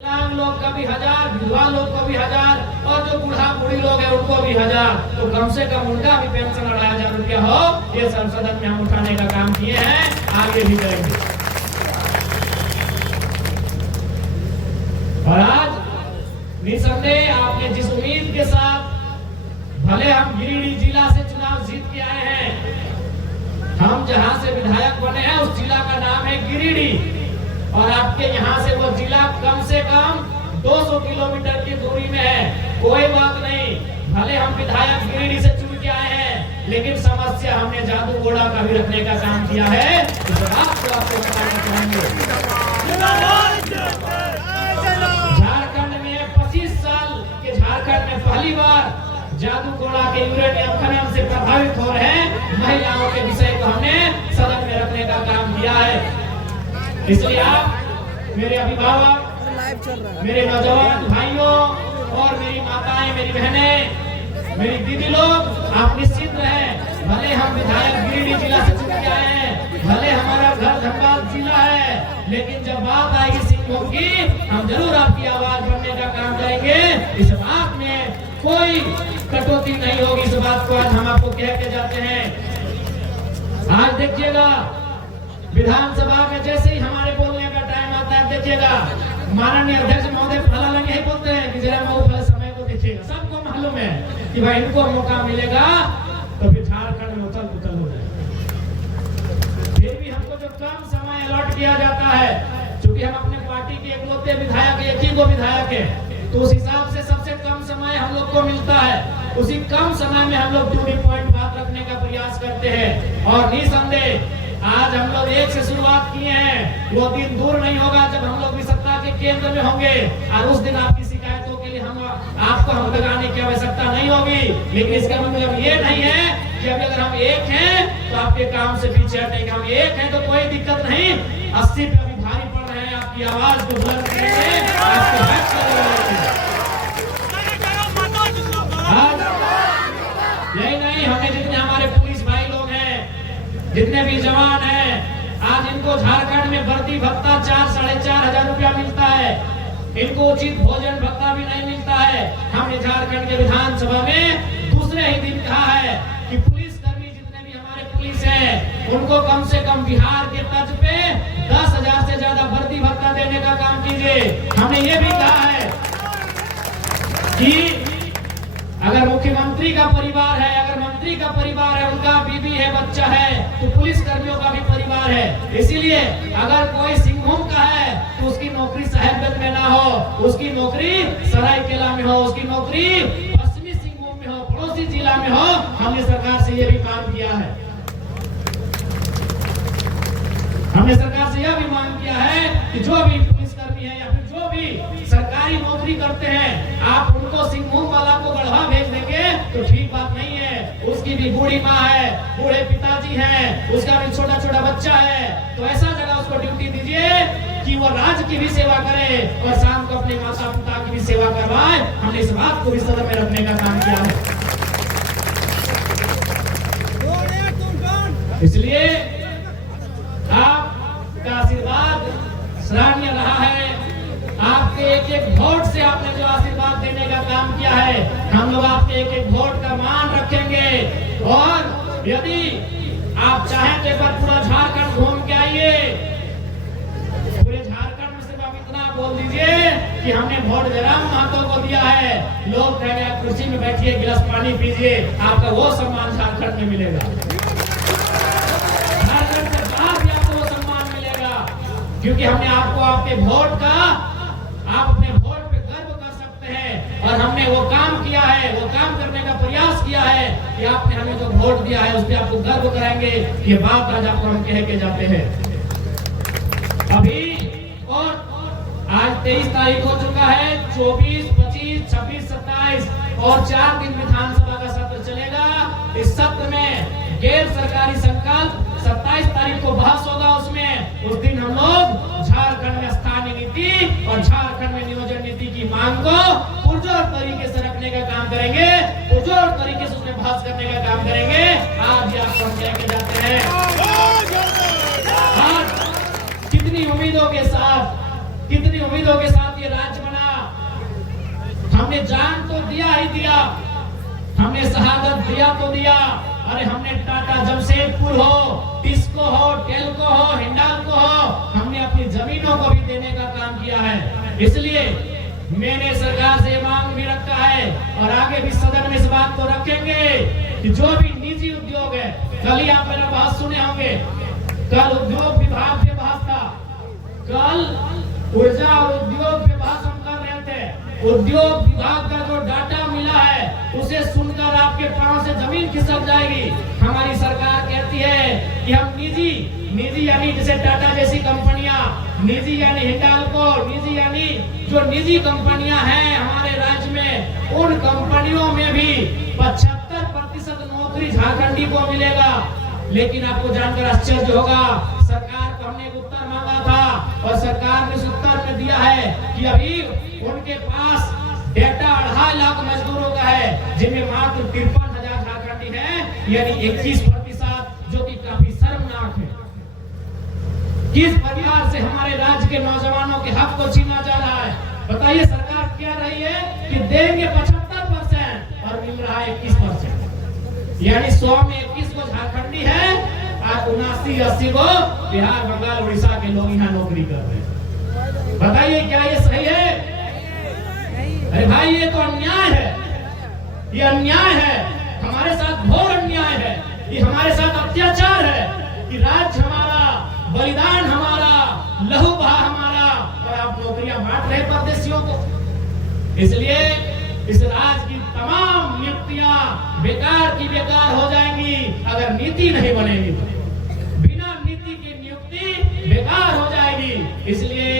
विकलांग लोग का भी 1000, विधवा लोग को भी 1000 और जो बूढ़ा बूढ़ी लोग हैं उनको भी 1000। तो कम से कम उनका भी पेंशन 2500 रुपया हो, ये संसद में हम उठाने का काम किए हैं, आगे भी करेंगे। और आज निसंदेह आपने जिस उम्मीद के साथ, भले हम गिरिडीह जिला से चुनाव जीत के आए हैं, हम जहां से विधायक बने हैं उस जिला का नाम है गिरिडीह, और आपके यहाँ से वो जिला कम से कम 200 किलोमीटर की दूरी में है। कोई बात नहीं, भले हम विधायक गिरिडीह से चुन के आए हैं, लेकिन समस्या हमने जादू घोड़ा का भी रखने का काम किया है। इस बात को आपको बताना चाहेंगे। झारखंड में 25 साल के झारखंड में पहली बार जादू घोड़ा के यूरेनियम खनन से प्रभावित हो रहे महिलाओं के विषय को हमने सदन में रखने का काम किया है। इसलिए आप मेरे अभिभावक, मेरे नौजवान भाइयों और मेरी माताएं, मेरी बहनें, मेरी दीदी लोग, आप निश्चित रहें, भले हम विधायक गिरिडीह जिला से चुन के आए हैं, भले हमारा घर धनबाद जिला है, लेकिन जब बात आएगी सिंहभूम की, हम जरूर आपकी आवाज बनने का काम करेंगे। इस बात में कोई कटौती नहीं होगी। इस बात को आज हम आपको कह के जाते हैं। आज देखिएगा विधानसभा में जैसे ही हमारे बोलने का टाइम आता है, देखिएगा माननीय अध्यक्ष महोदय फलालंग यही बोलते हैं कि जरा मैं समय को देखिएगा। सबको मालूम है कि भाई इनको मौका मिलेगा तो फिर झारखंड में उथल पुथल हो जाएगा। फिर भी हमको जो कम समय अलॉट किया जाता है, क्योंकि हम अपने पार्टी के इकलौते विधायक, एक ही को विधायक है, तो उस हिसाब से सबसे कम समय हम लोग को मिलता है। उसी कम समय में हम लोग 2 पॉइंट बात रखने का प्रयास करते हैं। और निसंदेह आज हम लोग एक से शुरुआत किए हैं, वो दिन दूर नहीं होगा जब हम लोग भी सत्ता के केंद्र में होंगे, और उस दिन आपकी शिकायतों के लिए आपको हम लगाने की आवश्यकता नहीं होगी। लेकिन इसका मतलब ये नहीं है कि अगर हम एक हैं तो आपके काम से पीछे हटेंगे। हम एक हैं तो कोई दिक्कत नहीं, 80 पे अभी भारी पड़ रहे हैं, आपकी आवाज को बुलंद करेंगे। यही नहीं, हमने जितने हमारे पुलिस भाई लोग हैं, जितने भी जवान हैं, आज इनको झारखंड में वर्दी भत्ता 4-4.5 हजार रुपया मिलता है, इनको उचित भोजन भत्ता भी नहीं मिलता है। हमने झारखंड के विधानसभा में दूसरे ही दिन कहा है कि पुलिस कर्मी जितने भी हमारे पुलिस हैं, उनको कम से कम बिहार के तर्ज पे 10,000 से ज्यादा वर्दी भत्ता देने का काम कीजिए। हमने ये भी कहा है कि अगर मुख्यमंत्री का परिवार है, अगर मंत्री का परिवार है, उनका बीवी है, बच्चा है, तो पुलिस कर्मियों का भी परिवार है। इसीलिए अगर कोई सिंहभूम का है तो उसकी नौकरी साहेबगंज में ना हो, उसकी नौकरी सरायकेला में हो, उसकी नौकरी पश्चिमी सिंहभूम में हो, पड़ोसी जिला में हो। हमने सरकार से यह भी मांग किया है, हमने सरकार से यह भी मांग किया है कि जो भी पुलिसकर्मी है या फिर जो भी सरकारी नौकरी करते हैं, आप उनको सिंहभूम वाला को गढ़वा भेज देंगे तो ठीक बात नहीं है। उसकी भी बूढ़ी माँ है, बूढ़े पिताजी हैं, उसका भी छोटा छोटा बच्चा है, तो ऐसा जगह उसको ड्यूटी दीजिए कि वो राज्य की भी सेवा करे और शाम को अपने माता पिता की भी सेवा करवाए। हमने इस बात को भी सदन में रखने का काम किया है। इसलिए आपका आशीर्वाद सराहनीय रहा है। आपके एक एक वोट से आपने जो आशीर्वाद देने का काम किया है, हम लोग आपके एक एक वोट का मान रखेंगे। और यदि आप चाहें तो एक बार पूरा झारखंड घूम के आइए, पूरे झारखंड में सिर्फ आप इतना बोल दीजिए कि हमने वोट जयराम महतो को दिया है। लोग कहेंगे आप कुर्सी में बैठिए, गिलास पानी पीजिए, आपका वो सम्मान झारखंड में मिलेगा, झारखंड से बाहर भी आपको वो सम्मान मिलेगा, क्योंकि हमने आपको आपके वोट का, आप अपने वोट पे गर्व कर सकते हैं। और हमने वो काम किया है, वो काम करने का प्रयास किया है कि आपने हमें जो वोट दिया है उस पर आपको गर्व कराएंगे। ये बात आज आपको हम कह के जाते हैं। अभी और आज 23 तारीख हो चुका है, 24, 25, 26, 27 और 4 दिन विधानसभा का सत्र चलेगा। इस सत्र में गैर सरकारी संकल्प 27 तारीख को बहस होगा। उसमें उस दिन हम लोग झारखंड में स्थानीय नीति और झारखंड में नियोजन नीति की मांग को पुरजोर तरीके से रखने का काम करेंगे, पुरजोर तरीके से उसमें बहस करने का काम करेंगे। आज ही आपको हम कह के जाते हैं, आज कितनी उम्मीदों के साथ ये राज्य दिया, हमने शहादत दिया तो दिया। अरे हमने टाटा जमशेदपुर हो, टिस्को हो, टेल्को हो, हिंडाल्को हो, हमने अपनी जमीनों को भी देने का काम किया है। इसलिए मैंने सरकार से मांग भी रखा है और आगे भी सदन में इस बात को रखेंगे कि जो भी निजी उद्योग है, कल ही आप मेरा बात सुने होंगे, कल उद्योग विभाग पे बहस था, कल ऊर्जा और उद्योग पे बहस हम कर रहे थे। उद्योग विभाग का जो डाटा मिला है उसे सुनकर आपके पांव से जमीन खिसक जाएगी। हमारी सरकार कहती है कि हम निजी यानी जैसे टाटा जैसी कंपनियां, निजी यानी हिंडाल्को, निजी यानी जो निजी कंपनियां हैं हमारे राज्य में, उन कंपनियों में भी 75% नौकरी झारखंडी को मिलेगा। लेकिन आपको जानकर आश्चर्य होगा, सरकार को हमने एक उत्तर मांगा था और सरकार ने इस उत्तर में दिया है कि अभी उनके पास डेटा 2.5 लाख मजदूरों का है, जिनमें मात्र 53,000 झारखंडी है, यानी 21%, जो कि काफी शर्मनाक है। किस प्रकार से हमारे राज्य के नौजवानों के हक को छीना जा रहा है। बताइए, सरकार क्या रही है कि देंगे 75% और मिल रहा है 21%, यानी 100 में 21 को झारखंडी है और 79-80 को बिहार, बंगाल, उड़ीसा के लोग यहाँ नौकरी कर रहे हैं। बताइए क्या ये सही है? अरे भाई, ये तो अन्याय है, ये अन्याय है, हमारे साथ घोर अन्याय है, ये हमारे साथ अत्याचार है कि राज्य हमारा, बलिदान हमारा, लहू बहा हमारा, और आप नौकरियां बांट रहे परदेशियों को। इसलिए इस राज्य की तमाम नियुक्तियां बेकार की बेकार हो जाएंगी अगर नीति नहीं बनेगी तो। बिना नीति की नियुक्ति बेकार हो जाएगी। इसलिए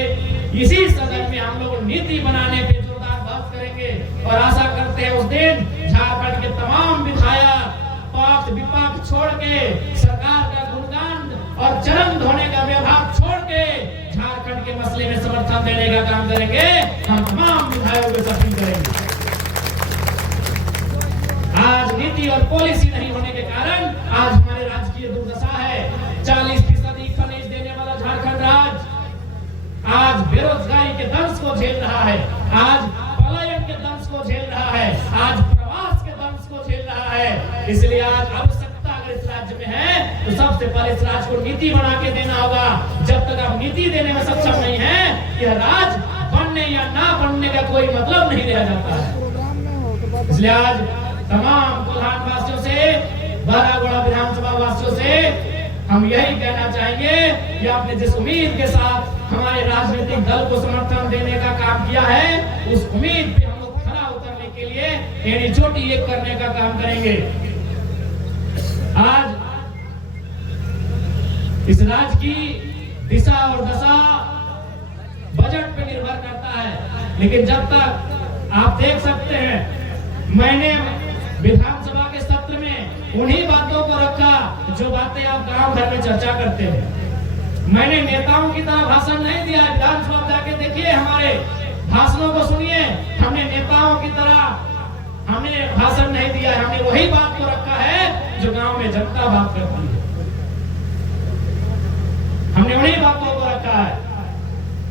इसी सदन में हम लोग नीति बनाने पे जोरदार बहस करेंगे और आशा करते हैं उस दिन झारखंड के तमाम विधायक पक्ष विपक्ष छोड़ के, सरकार का गुणगान और चरण धोने का व्यवहार छोड़ के झारखंड के मसले में समर्थन देने का काम करेंगे। हम तमाम विधायकों को अपील करेंगे। आज नीति और पॉलिसी नहीं होने के कारण आज हमारे राज्य की दुर्दशा है। 40% खनिज देने वाला झारखंड राज्य आज बेरोजगारी के दंश को झेल रहा है, आज पलायन के दंश को झेल रहा है, आज प्रवास के दंश को झेल रहा है। इसलिए आज आवश्यकता अगर इस राज्य में है तो सबसे पहले इस राज्य को नीति बना के देना होगा। जब तक आप नीति देने में सक्षम नहीं है, यह राज्य बनने या ना बनने का कोई मतलब नहीं रह जाता है। इसलिए आज तमाम कोल्हान वासियों से, बरागोड़ा विधानसभा वासियों से हम यही कहना चाहेंगे कि आपने जिस उम्मीद के साथ हमारे राजनीतिक दल को समर्थन देने का काम किया है, उस उम्मीद पे हम लोग खरा उतरने के लिए एड़ी चोटी एक करने का काम करेंगे। आज इस राज्य की दिशा और दशा बजट पे निर्भर करता है, लेकिन जब तक आप देख सकते हैं, मैंने विधानसभा के सत्र में उन्हीं बातों को रखा जो बातें आप गांव घर में चर्चा करते हैं। मैंने नेताओं की तरह भाषण नहीं दिया। विधानसभा जाके देखिए, हमारे भाषणों को सुनिए। हमने नेताओं की तरह हमने भाषण नहीं दिया है, हमने वही बात को रखा है जो गांव में जनता बात करती है। हमने वही बातों को रखा है।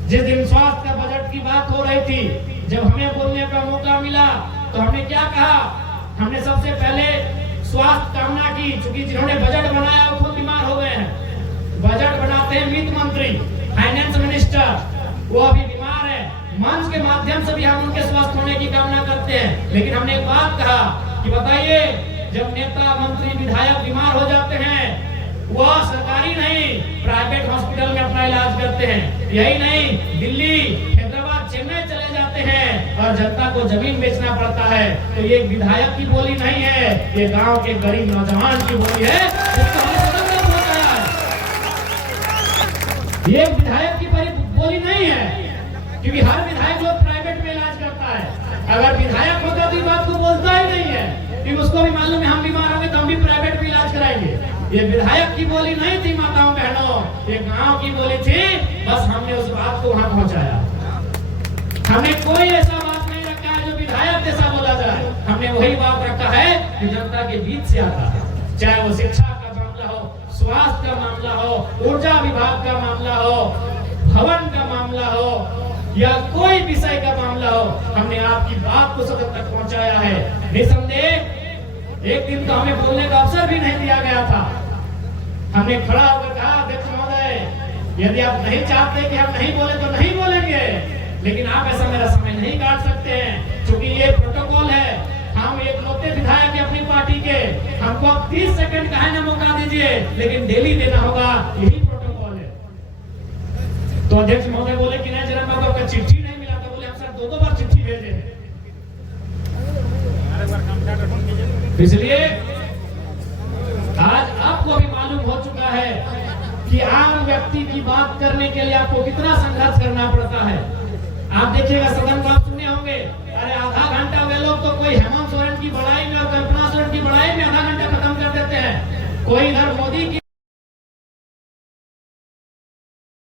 जिस दिन स्वास्थ्य का बजट की बात हो रही थी, जब हमें बोलने का मौका मिला तो हमने क्या कहा? हमने सबसे पहले स्वास्थ्य कामना की, चूंकि जिन्होंने बजट बनाया वो खुद बीमार हो गए हैं। बजट बनाते हैं वित्त मंत्री, फाइनेंस मिनिस्टर, वो अभी बीमार है। मंच के माध्यम से भी हम उनके स्वस्थ होने की कामना करते हैं। लेकिन हमने एक बात कहा कि बताइए, जब नेता मंत्री विधायक बीमार हो जाते हैं, वह सरकारी नहीं प्राइवेट हॉस्पिटल में अपना इलाज करते हैं। यही नहीं, दिल्ली, हैदराबाद, चेन्नई चले जाते हैं और जनता को जमीन बेचना पड़ता है। तो ये विधायक की बोली नहीं है, ये गांव के गरीब नौजवान की बोली है, जिसको हमें सदन में बताया है। ये विधायक की बोली नहीं है, क्योंकि हर विधायक लोग प्राइवेट में इलाज करता है। अगर विधायक होता तो ये बात को बोलता ही नहीं है, क्योंकि उसको भी मालूम है हम बीमार होंगे तो हम भी प्राइवेट में इलाज कराएंगे। ये विधायक की बोली नहीं थी माताओं बहनों, ये गांव की बोली थी। बस हमने उस बात को वहां पहुंचाया। हमने कोई ऐसा बात नहीं रखा है जो विधायक जैसा बोला जाए। हमने वही बात रखा है कि जनता के बीच से आता है, चाहे वो शिक्षा का मामला हो, स्वास्थ्य का मामला हो, ऊर्जा विभाग का मामला हो, भवन का मामला हो, या कोई विषय का मामला हो, हमने आपकी बात को सदन तक पहुंचाया है। निसंदेह एक दिन तो हमें बोलने का अवसर भी नहीं दिया गया था। हमने खड़ा होकर कहा, अध्यक्ष महोदय, यदि आप नहीं चाहते कि हम नहीं बोले तो नहीं बोलेंगे, लेकिन आप ऐसा मेरा समय नहीं काट सकते हैं, क्योंकि ये प्रोटोकॉल है। हम एक लौते विधायक है अपनी पार्टी के, हमको आप 30 सेकंड का है ना मौका दीजिए, लेकिन डेली देना होगा, यही प्रोटोकॉल है। तो अध्यक्ष महोदय बोले कि नहीं जनाब बाबू, आपका चिट्ठी नहीं मिला। तो बोले हम सर 2-2 बार चिट्ठी भेजे हैं। इसलिए आज आपको भी मालूम हो चुका है कि आम व्यक्ति की बात करने के लिए आपको कितना संघर्ष करना पड़ता है। आप देखिएगा सदन को आप सुने होंगे, अरे आधा घंटा वे लोग तो कोई हेमंत सोरेन की बड़ाई में और कल्पना सोरेन की बड़ाई में आधा घंटा खत्म कर देते हैं, कोई इधर मोदी की